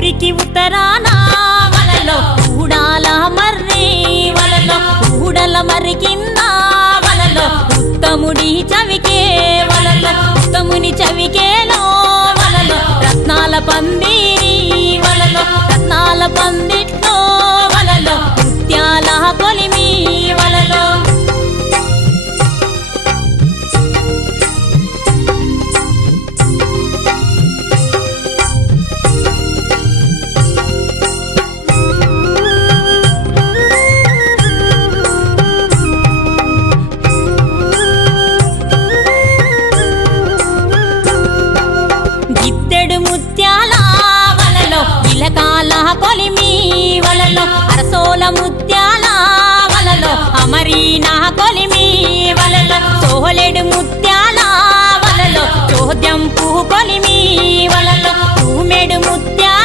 ఊరికి ఉత్తరాన వలలో ఊడాల మర్రి వలలో ఊడల మర్రి కింద వలలో ఉత్తముడి చవికే వలలో ఉత్తముని చవికేలో వలలో రత్నాల పందిరి వలలో రత్నాల పందిట్లో వలలో ముత్యాల కొలిమి వలలో గిద్దెడు ముత్యాల వలలో ఇలకాల కొలిమి వలలో అరసోల ముత్యాల వలలో అమరీనా కొలిమి వలలో సోలెడు ముత్యాల వలలో చోద్యం పువ్వు కొలిమి వలలో తూమెడు ముత్యాల